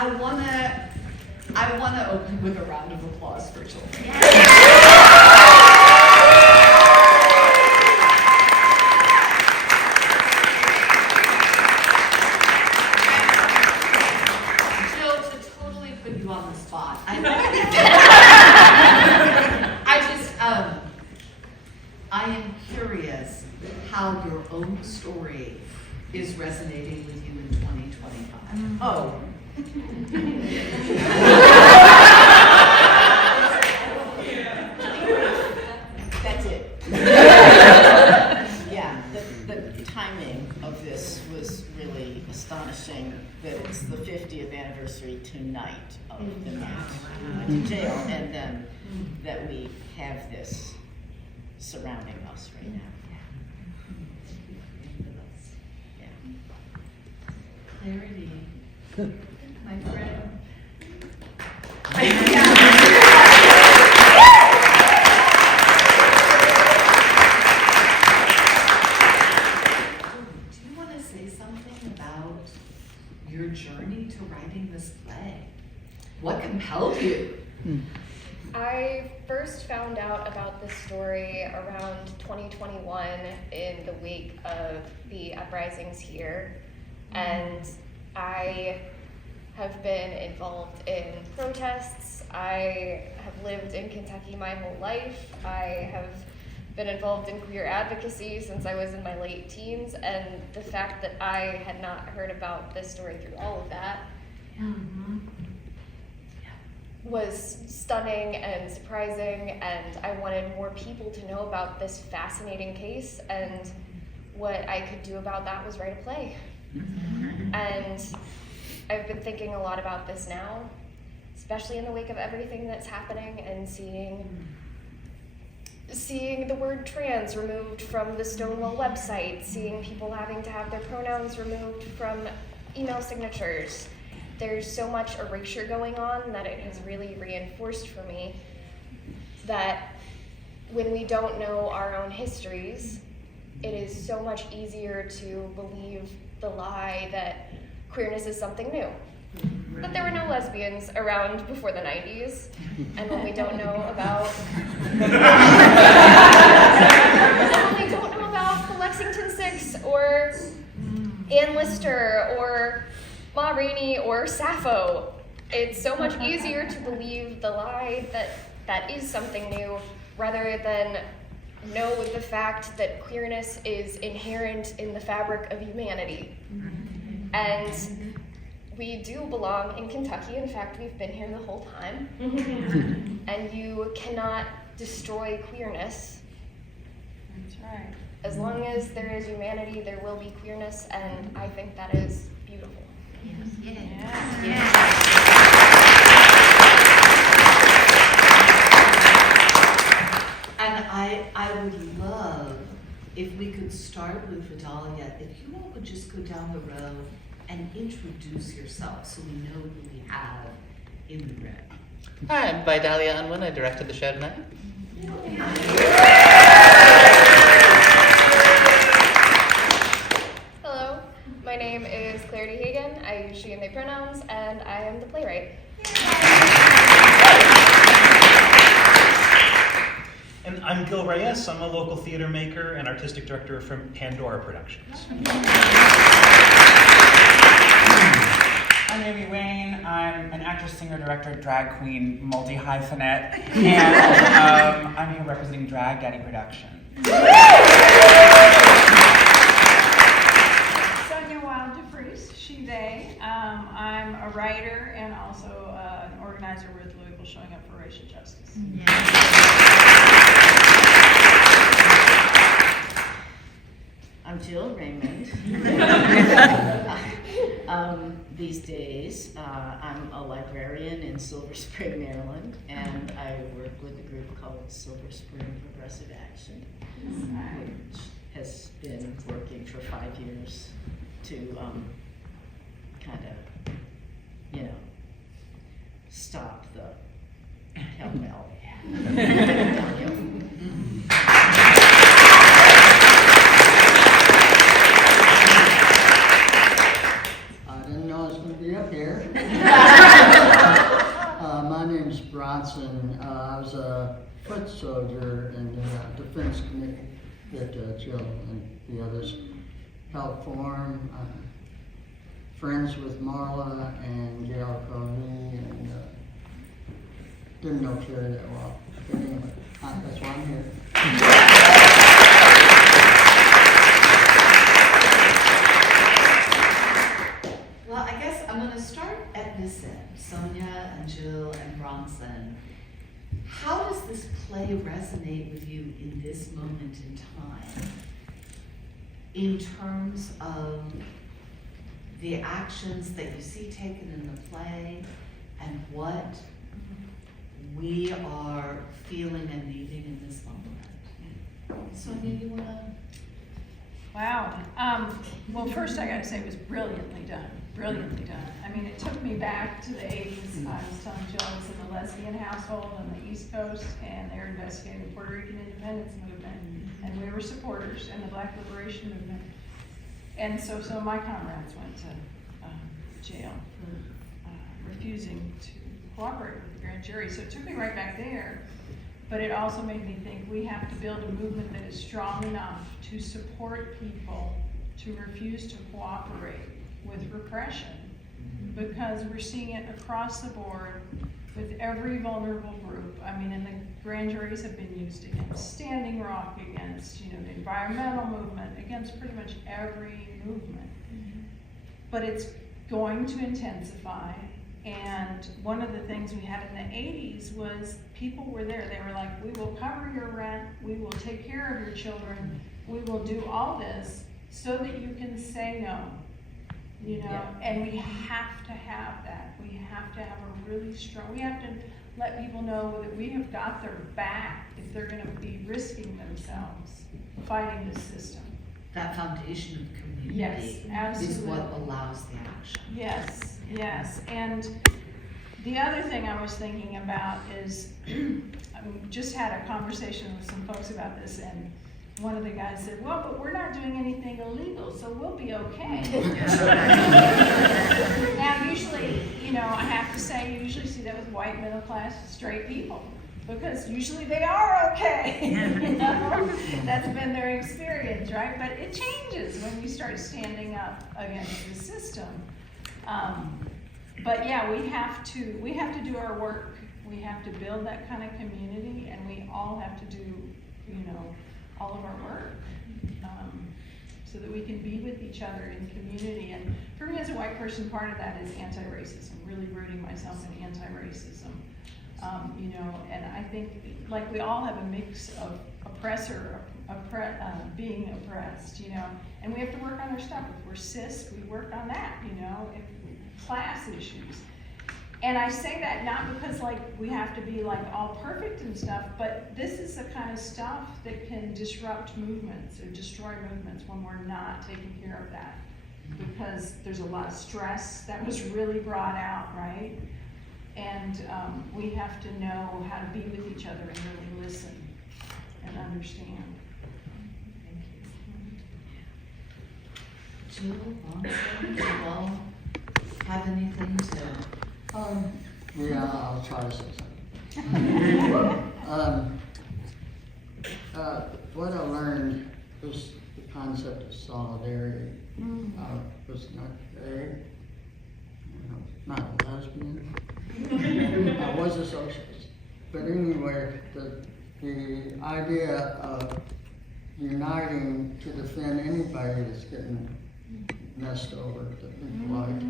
I wanna open with a round of applause for children. Jill, to totally put you on the spot, I am curious how your own story is resonating with you in 2025. Oh. That's it. Yeah, the timing of this was really astonishing, that it's the 50th anniversary tonight of the night we went to jail, and then that we have this surrounding us right now. Yeah. Clarity, my friend. Do you want to say something about your journey to writing this play? What compelled you? I first found out about this story around 2021 in the wake of the uprisings here, and I have been involved in protests. I have lived in Kentucky my whole life. I have been involved in queer advocacy since I was in my late teens, and the fact that I had not heard about this story through all of that was stunning and surprising, and I wanted more people to know about this fascinating case, and what I could do about that was write a play. And I've been thinking a lot about this now, especially in the wake of everything that's happening, and seeing the word trans removed from the Stonewall website, seeing people having to have their pronouns removed from email signatures. There's so much erasure going on that it has really reinforced for me that when we don't know our own histories, it is so much easier to believe the lie that queerness is something new. That there were no lesbians around before the 90s, and when we don't know about the Lexington Six or Ann Lister or Ma Rainey or Sappho, it's so much easier to believe the lie that that is something new rather than know the fact that queerness is inherent in the fabric of humanity. And we do belong in Kentucky. In fact, we've been here the whole time. And you cannot destroy queerness. That's right. As long as there is humanity, there will be queerness, and I think that is beautiful. And I would love if we could start with Vidalia, if you all would just go down the row and introduce yourself so we know who we have in the room. Hi, I'm Vidalia Unwin. I directed the show tonight. Hello, my name is Hagan. I use she and they pronouns, and I am the playwright. And I'm Gil Reyes. I'm a local theater maker and artistic director from Pandora Productions. I'm Naomi Wayne. I'm an actress, singer, director, drag queen, multi-hyphenate, and I'm here representing Drag Daddy Production. Sonja Wilde-de Vries, she, they. I'm a writer and also an organizer with Louisville Showing Up for Racial Justice. I'm Jill Raymond. These days, I'm a librarian in Silver Spring, Maryland, and I work with a group called Silver Spring Progressive Action, which has been working for 5 years to kind of, stop the pell-mell. I didn't know I was going to be up here. Allison. I was a foot soldier in the defense committee that Jill and the others helped form. Friends with Marla and Gail Covey, and didn't know Carrie that well. But anyway, that's why I'm here. Well, I guess I'm going to start at this end. Sonja and Jill and Bronson. How does this play resonate with you in this moment in time? In terms of the actions that you see taken in the play and what we are feeling and needing in this moment. Sonja, you want to? Wow. Well, first I got to say it was brilliantly done. Brilliantly done. I mean, it took me back to the 80s. I was telling Jill I was in a lesbian household on the East Coast, and they were investigating the Puerto Rican independence movement, and we were supporters in the Black Liberation movement. And so some of my comrades went to jail for refusing to cooperate with the grand jury. So it took me right back there. But it also made me think we have to build a movement that is strong enough to support people to refuse to cooperate with repression. Because we're seeing it across the board with every vulnerable group. I mean, and the grand juries have been used against Standing Rock, against, you know, the environmental movement, against pretty much every movement. But it's going to intensify. And one of the things we had in the 80s was people were there. They were like, we will cover your rent, we will take care of your children, we will do all this so that you can say no. You know, yeah. And we have to have that. We have to have a really strong, we have to let people know that we have got their back if they're going to be risking themselves fighting this system. That foundation of community, yes, absolutely, is what allows the action. Yes, yes. And the other thing I was thinking about is, I just had a conversation with some folks about this, and one of the guys said, well, but we're not doing anything illegal, so we'll be okay. Now, usually, you know, I have to say, you usually see that with white, middle-class, straight people, because usually they are okay. You know? That's been their experience, right? But it changes when we start standing up against the system. But yeah, we have to do our work. We have to build that kind of community, and we all have to do, you know, all of our work, so that we can be with each other in community. And for me as a white person, part of that is anti-racism, really rooting myself in anti-racism. You know, and I think like we all have a mix of being oppressed, you know, and we have to work on our stuff. If we're cis, we work on that, you know, if class issues. And I say that not because like we have to be like all perfect and stuff, but this is the kind of stuff that can disrupt movements or destroy movements when we're not taking care of that. Because there's a lot of stress that was really brought out, right? And we have to know how to be with each other and really listen and understand. Jill, Bronson, do you all have anything to? Yeah, I'll try to say something. What I learned was the concept of solidarity. I was not gay, not a lesbian. I was a socialist. But anyway, the idea of uniting to defend anybody that's getting messed over, to be polite.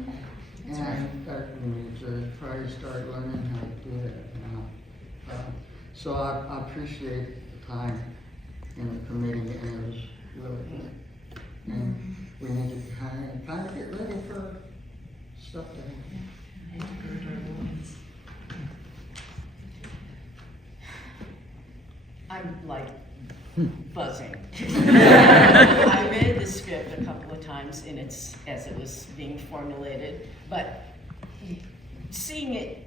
And that we need to try to start learning how to do it now. So I appreciate the time in the committee, and it was really good. And we need to kind of get ready for stuff to happen. I'm like buzzing. I read the script a couple of times as it was being formulated, but seeing it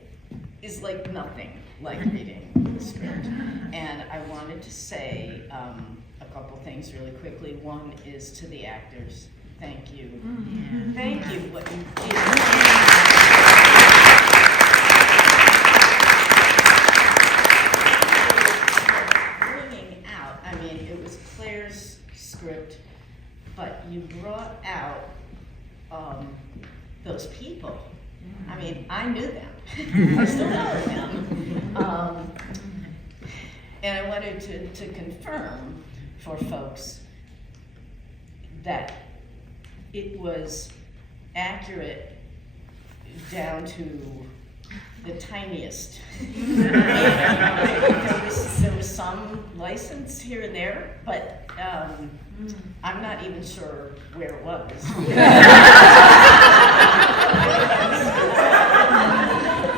is like nothing like reading the script. And I wanted to say a couple things really quickly. One is to the actors. Thank you. Thank you. What you did. those people. I mean, I knew them. I still know them. And I wanted to confirm for folks that it was accurate down to the tiniest. There was some license here and there, but I'm not even sure where it was.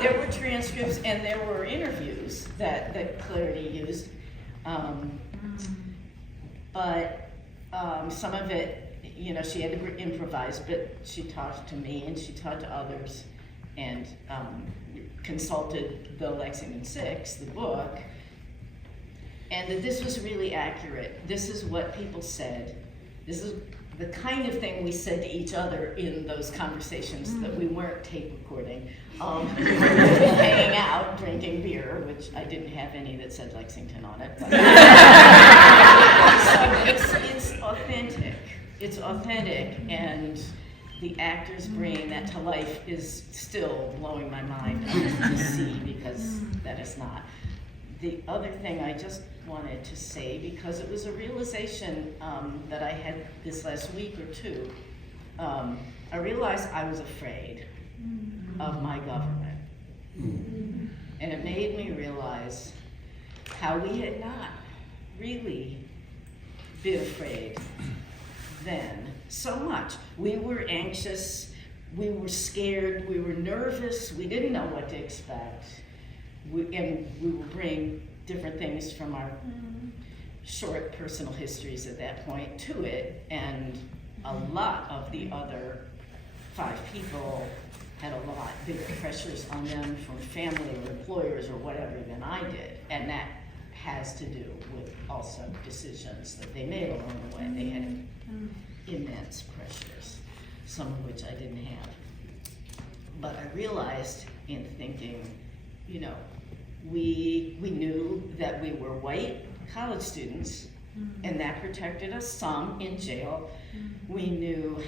There were transcripts and there were interviews that Clarity used, but some of it, you know, she had to improvise, but she talked to me and she talked to others and consulted the Lexington Six, the book, and that this was really accurate. This is what people said. This is the kind of thing we said to each other in those conversations that we weren't tape recording. Hanging out, drinking beer, which I didn't have any that said Lexington on it. But so it's authentic. It's authentic, and the actors bringing that to life is still blowing my mind to see, because that is not. The other thing I just wanted to say, because it was a realization that I had this last week or two, I realized I was afraid of my government. And it made me realize how we had not really been afraid then so much. We were anxious, we were scared, we were nervous, we didn't know what to expect. And we would bring different things from our short personal histories at that point to it, and a lot of the other 5 people had a lot bigger pressures on them from family or employers or whatever than I did, and that has to do with also decisions that they made along the way. They had immense pressures, some of which I didn't have. But I realized in thinking, you know, we knew that we were white college students, and that protected us some in jail. We knew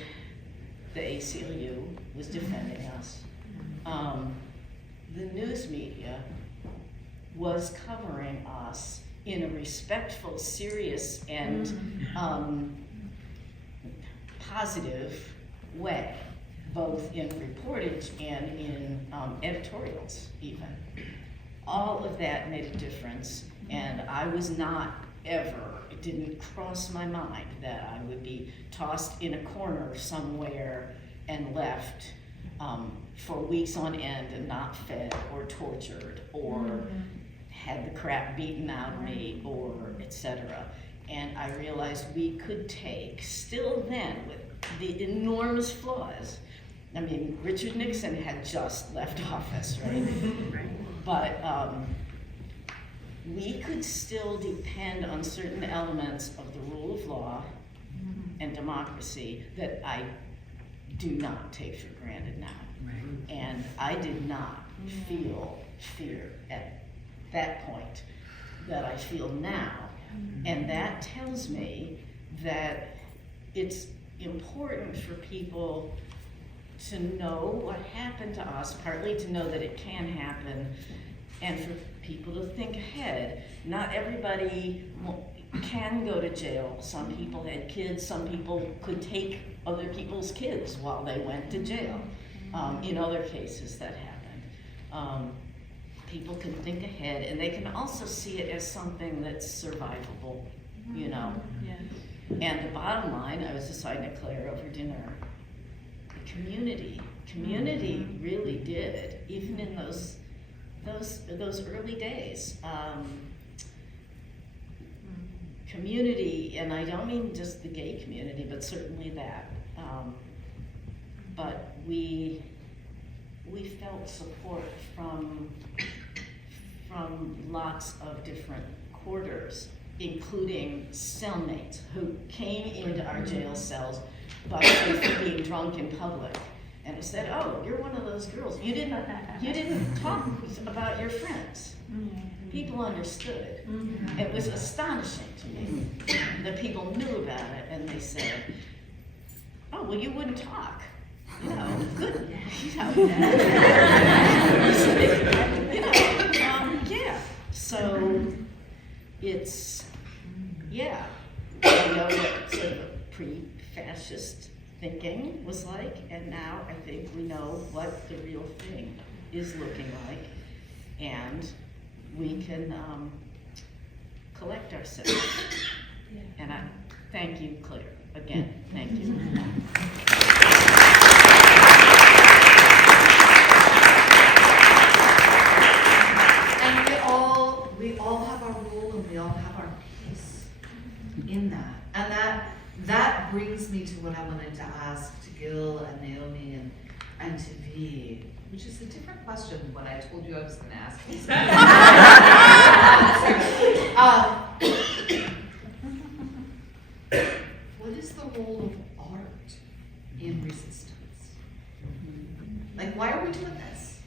the ACLU was defending us. The news media was covering us in a respectful, serious, and positive way, both in reportage and in editorials even. All of that made a difference, and I was not ever, it didn't cross my mind that I would be tossed in a corner somewhere and left for weeks on end and not fed or tortured or had the crap beaten out of me or etc. And I realized we could take, still then with the enormous flaws. I mean, Richard Nixon had just left office, right? But we could still depend on certain elements of the rule of law and democracy that I do not take for granted now. And I did not feel fear at that point that I feel now. And that tells me that it's important for people to know what happened to us, partly to know that it can happen, and for people to think ahead. Not everybody can go to jail. Some people had kids, some people could take other people's kids while they went to jail. In other cases that happened. People can think ahead, and they can also see it as something that's survivable, you know. And the bottom line, I was deciding to Claire over dinner, community really did, even in those early days. Community, and I don't mean just the gay community, but certainly that. But we felt support from lots of different quarters, including cellmates who came into our jail cells by being drunk in public and said, "Oh, you're one of those girls. You didn't talk about your friends." People understood. It was astonishing to me that people knew about it, and they said, "Oh, well, you wouldn't talk. You know, good. Yeah, so it's, yeah, I know what sort of pre-fascist thinking was like, and now I think we know what the real thing is looking like, and we can collect ourselves. And I thank you, Claire, again, thank you. We all have our role and we all have our piece in that. And that brings me to what I wanted to ask to Gil and Naomi and to V, which is a different question than what I told you I was going to ask. What is the role of art in resistance? Like, why are we doing this?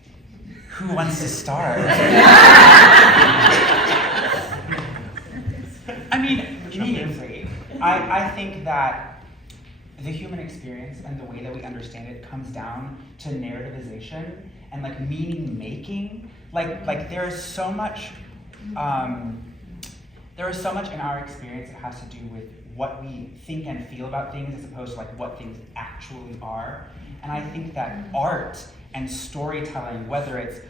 Who wants to start? I mean, immediately, I think that the human experience and the way that we understand it comes down to narrativization and like meaning making. Like there is so much in our experience that has to do with what we think and feel about things as opposed to like what things actually are. And I think that art and storytelling, whether it's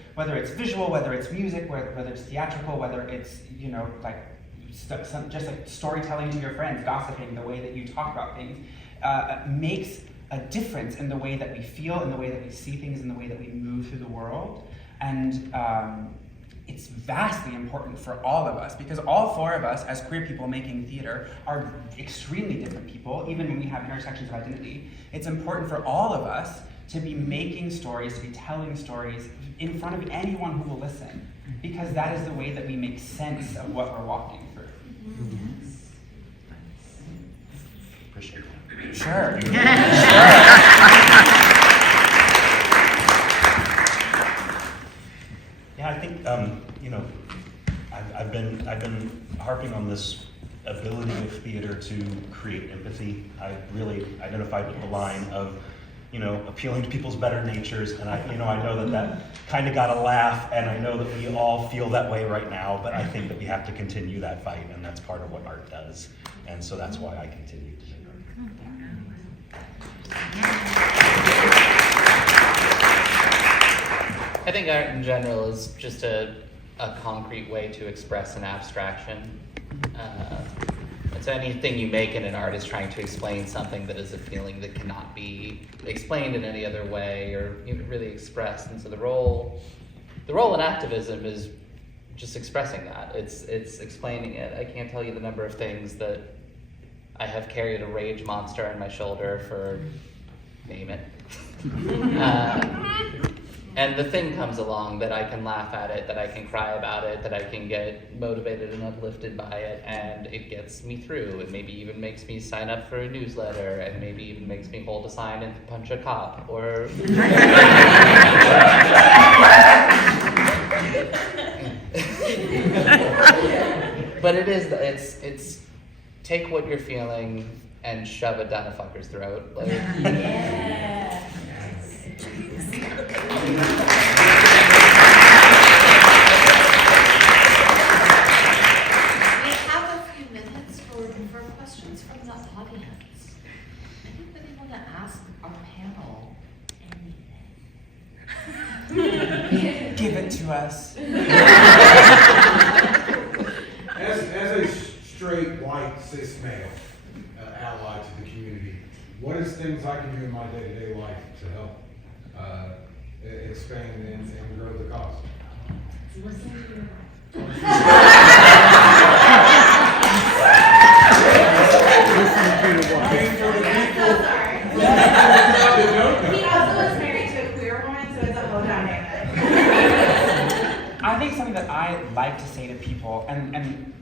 visual, whether it's music, whether it's theatrical, whether it's, you know, like just like storytelling to your friends, gossiping, the way that you talk about things, makes a difference in the way that we feel, in the way that we see things, in the way that we move through the world. And it's vastly important for all of us, because all four of us, as queer people making theater, are extremely different people, even when we have intersections of identity. It's important for all of us to be making stories, to be telling stories in front of anyone who will listen, because that is the way that we make sense of what we're walking through. Appreciate that. Sure. Yeah, I think you know, I've been harping on this ability of theater to create empathy. I really identified with the line of, you know, appealing to people's better natures, and I know that kind of got a laugh, and I know that we all feel that way right now. But I think that we have to continue that fight, and that's part of what art does, and so that's why I continue to make art. I think art in general is just a concrete way to express an abstraction. And so anything you make in an art is trying to explain something that is a feeling that cannot be explained in any other way or really expressed. And so the role in activism is just expressing that. It's explaining it. I can't tell you the number of things that I have carried a rage monster on my shoulder for, name it. And the thing comes along that I can laugh at it, that I can cry about it, that I can get motivated and uplifted by it, and it gets me through. It maybe even makes me sign up for a newsletter, and maybe even makes me hold a sign and punch a cop, or... But it's take what you're feeling and shove it down a fucker's throat. Like, Yeah. We have a few minutes for questions from the audience. Anybody want to ask our panel anything? Give it to us. As a straight, white, cis male ally to the community, what is things I can do in my day-to-day life to help expand and grow the cause? Listen to your He also is married to a queer woman, so it's a whole dynamic. I think something that I like to say to people, and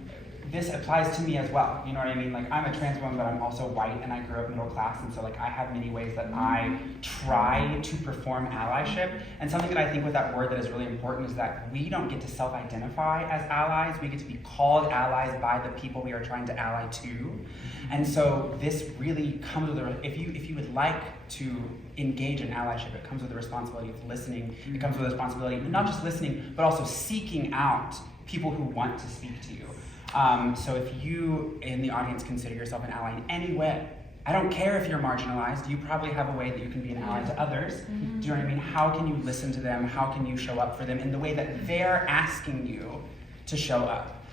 this applies to me as well. You know what I mean? Like, I'm a trans woman, but I'm also white, and I grew up middle class, and so like I have many ways that I try to perform allyship. And something that I think with that word that is really important is that we don't get to self-identify as allies. We get to be called allies by the people we are trying to ally to. And so this really comes with if you would like to engage in allyship, it comes with the responsibility of listening. It comes with the responsibility of not just listening, but also seeking out people who want to speak to you. So if you in the audience consider yourself an ally in any way, I don't care if you're marginalized, you probably have a way that you can be an ally to others. Do you know what I mean? How can you listen to them? How can you show up for them in the way that they're asking you to show up?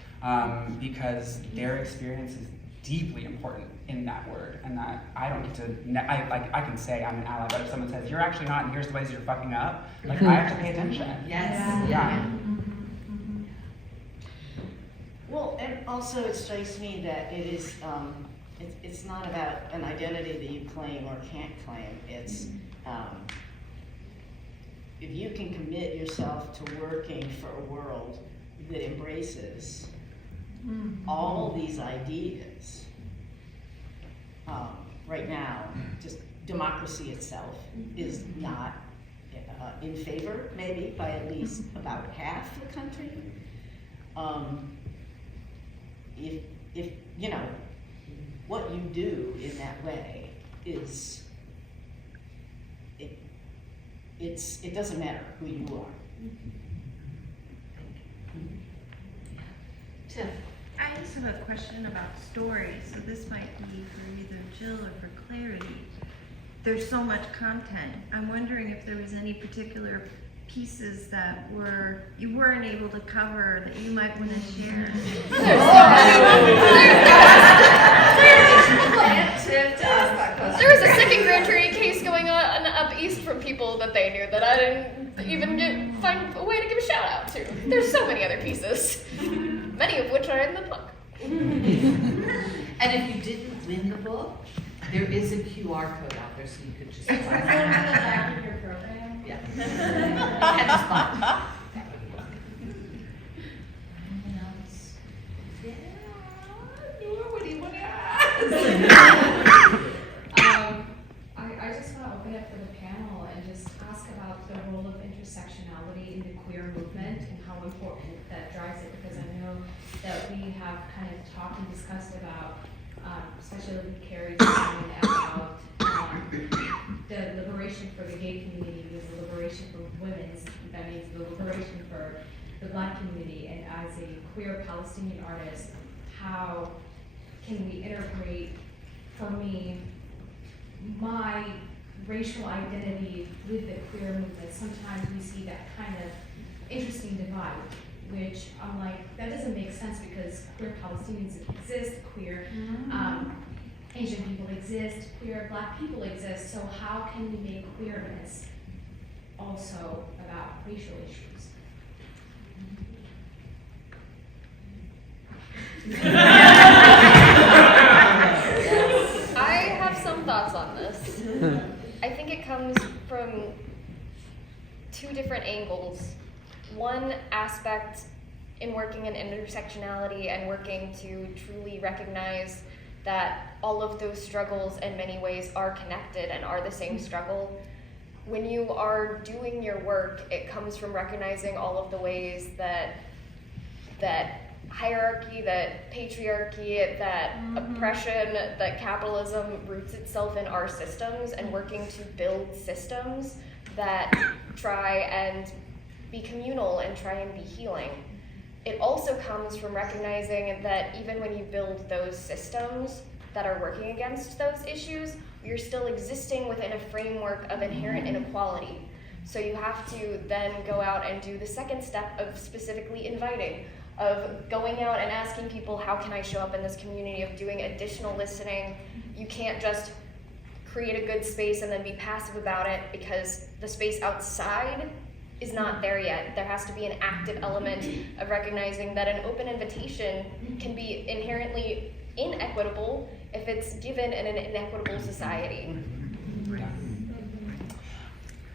Because their experience is deeply important in that word, and that I don't get to, I can say I'm an ally, but if someone says, you're actually not, and here's the ways you're fucking up, like I have to pay attention. Yes. Yeah. Well, and also it strikes me that it is, it's not about an identity that you claim or can't claim. It's, if you can commit yourself to working for a world that embraces all these ideas, right now, just democracy itself is not in favor, maybe, by at least about half the country. If you know, what you do in that way is, it doesn't matter who you are. Tiff. I just have a question about stories, so this might be for either Jill or for clarity. There's so much content. I'm wondering if there was any particular pieces that you weren't able to cover that you might want to share. There was a second grand jury case going on up east from people that they knew that I didn't even find a way to give a shout out to. There's so many other pieces, many of which are in the book. And if you didn't win the book, there is a QR code out there, so you could just. Is it on the back of your program? Yeah. At the spot. Anyone else? Yeah. Nora, what do you want to ask? I just want to open it for the panel and just ask about the role of intersectionality in the queer movement and how important that drives it, because I know that we have kind of talked and discussed about, especially with Carrie's comment about the liberation for the gay community is the liberation for women's, that means the liberation for the Black community, and as a queer Palestinian artist, how can we integrate, for me, my racial identity with the queer movement? Sometimes we see that kind of interesting divide, which I'm like, that doesn't make sense because queer Palestinians exist, queer Asian people exist, queer Black people exist, so how can we make queerness also about racial issues? I have some thoughts on this. I think it comes from two different angles. One aspect in working in intersectionality and working to truly recognize that all of those struggles in many ways are connected and are the same struggle. When you are doing your work, it comes from recognizing all of the ways that hierarchy, that patriarchy, that oppression, that capitalism roots itself in our systems, and working to build systems that try and be communal and try and be healing. It also comes from recognizing that even when you build those systems that are working against those issues, you're still existing within a framework of inherent inequality. So you have to then go out and do the second step of specifically inviting, of going out and asking people, how can I show up in this community, of doing additional listening. You can't just create a good space and then be passive about it, because the space outside is not there yet. There has to be an active element of recognizing that an open invitation can be inherently inequitable if it's given in an inequitable society.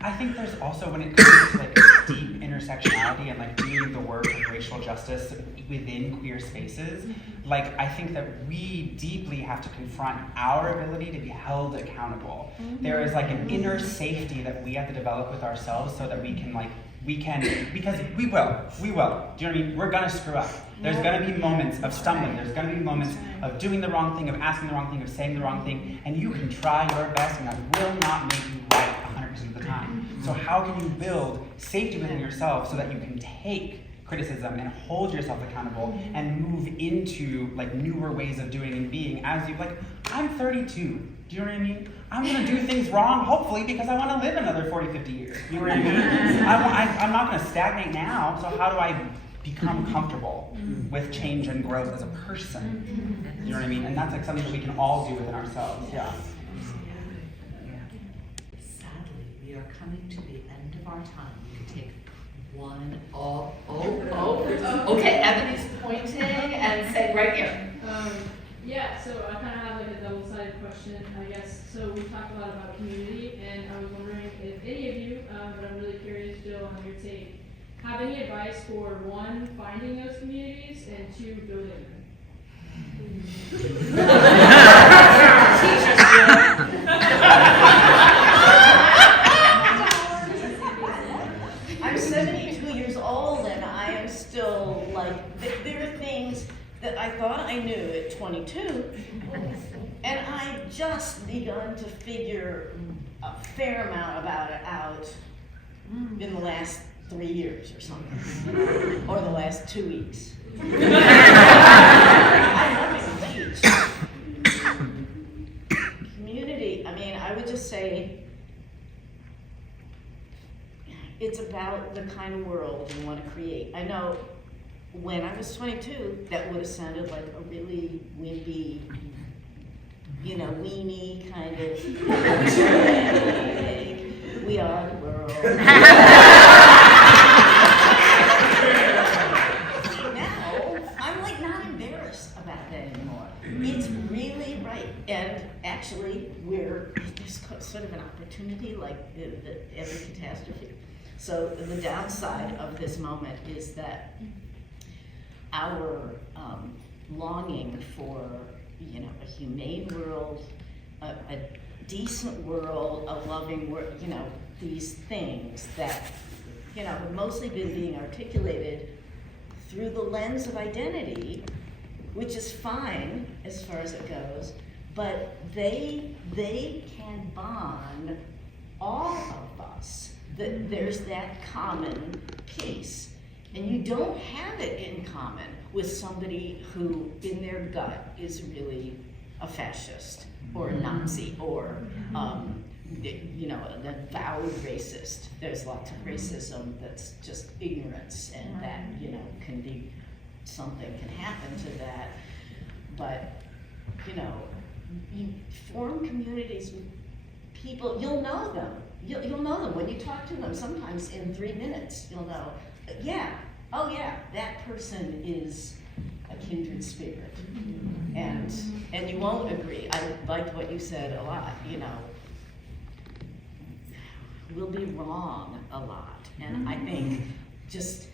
I think there's also, when it comes to like deep intersectionality and like doing the work of racial justice within queer spaces, like I think that we deeply have to confront our ability to be held accountable. There is like an inner safety that we have to develop with ourselves so that we can, because we will. Do you know what I mean? We're gonna screw up. There's gonna be moments of stumbling. There's gonna be moments of doing the wrong thing, of asking the wrong thing, of saying the wrong thing, and you can try your best, and that will not make you right 100% of the time. So how can you build safety within yourself so that you can take criticism and hold yourself accountable and move into like newer ways of doing and being as you, like, I'm 32, do you know what I mean? I'm gonna do things wrong, hopefully, because I wanna live another 40, 50 years, you know what I mean? I'm not gonna stagnate now, so how do I become comfortable with change and growth as a person? You know what I mean? And that's like something that we can all do within ourselves, yeah. Sadly, we are coming to the end of our time. We can take one, okay, Ebony's pointing and saying right here. Yeah, so I kind of have like a double-sided question, I guess. So we talked a lot about community, and I was wondering if any of you, but I'm really curious, Jill, on your take, have any advice for one, finding those communities, and two, building them? I'm 72 years old and I am still like, there are things that I thought I knew at 22, and I just begun to figure a fair amount about it out in the last 3 years or something, or the last 2 weeks. I love it. Community, I mean, I would just say it's about the kind of world you want to create. I know when I was 22, that would have sounded like a really wimpy, weenie kind of, we are the world. Now, I'm like not embarrassed about that anymore. It's really right. And actually, there's sort of an opportunity, like every catastrophe. So the downside of this moment is that our longing for, a humane world, a decent world, a loving world, these things that, have mostly been being articulated through the lens of identity, which is fine as far as it goes, but they can bond all of us. There's that common piece. And you don't have it in common with somebody who, in their gut, is really a fascist or a Nazi or, an avowed racist. There's lots of racism that's just ignorance, and that, can be, something can happen to that. But, you form communities with people, you'll know them. You'll know them when you talk to them. Sometimes in 3 minutes, you'll know. Oh yeah, that person is a kindred spirit, and you won't agree. I liked what you said a lot. We'll be wrong a lot, and I think just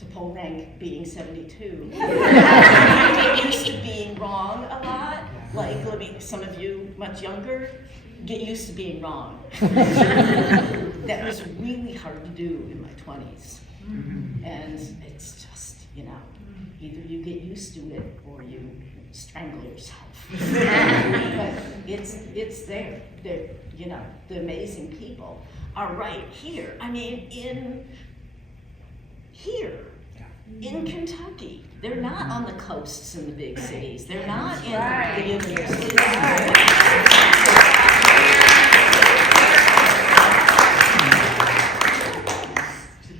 to pull rank being 72, get used to being wrong a lot. Like some of you much younger, get used to being wrong. That was really hard to do in my 20s. And it's just, either you get used to it or you strangle yourself. But it's there. The amazing people are right here. I mean, in Kentucky. They're not on the coasts in the big cities. They're not in the universities.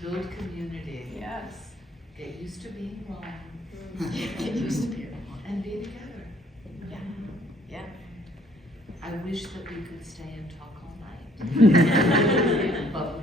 Build community. Yes. Get used to being wrong. Get used to being wrong. And be together. Yeah. Yeah. I wish that we could stay and talk all night. But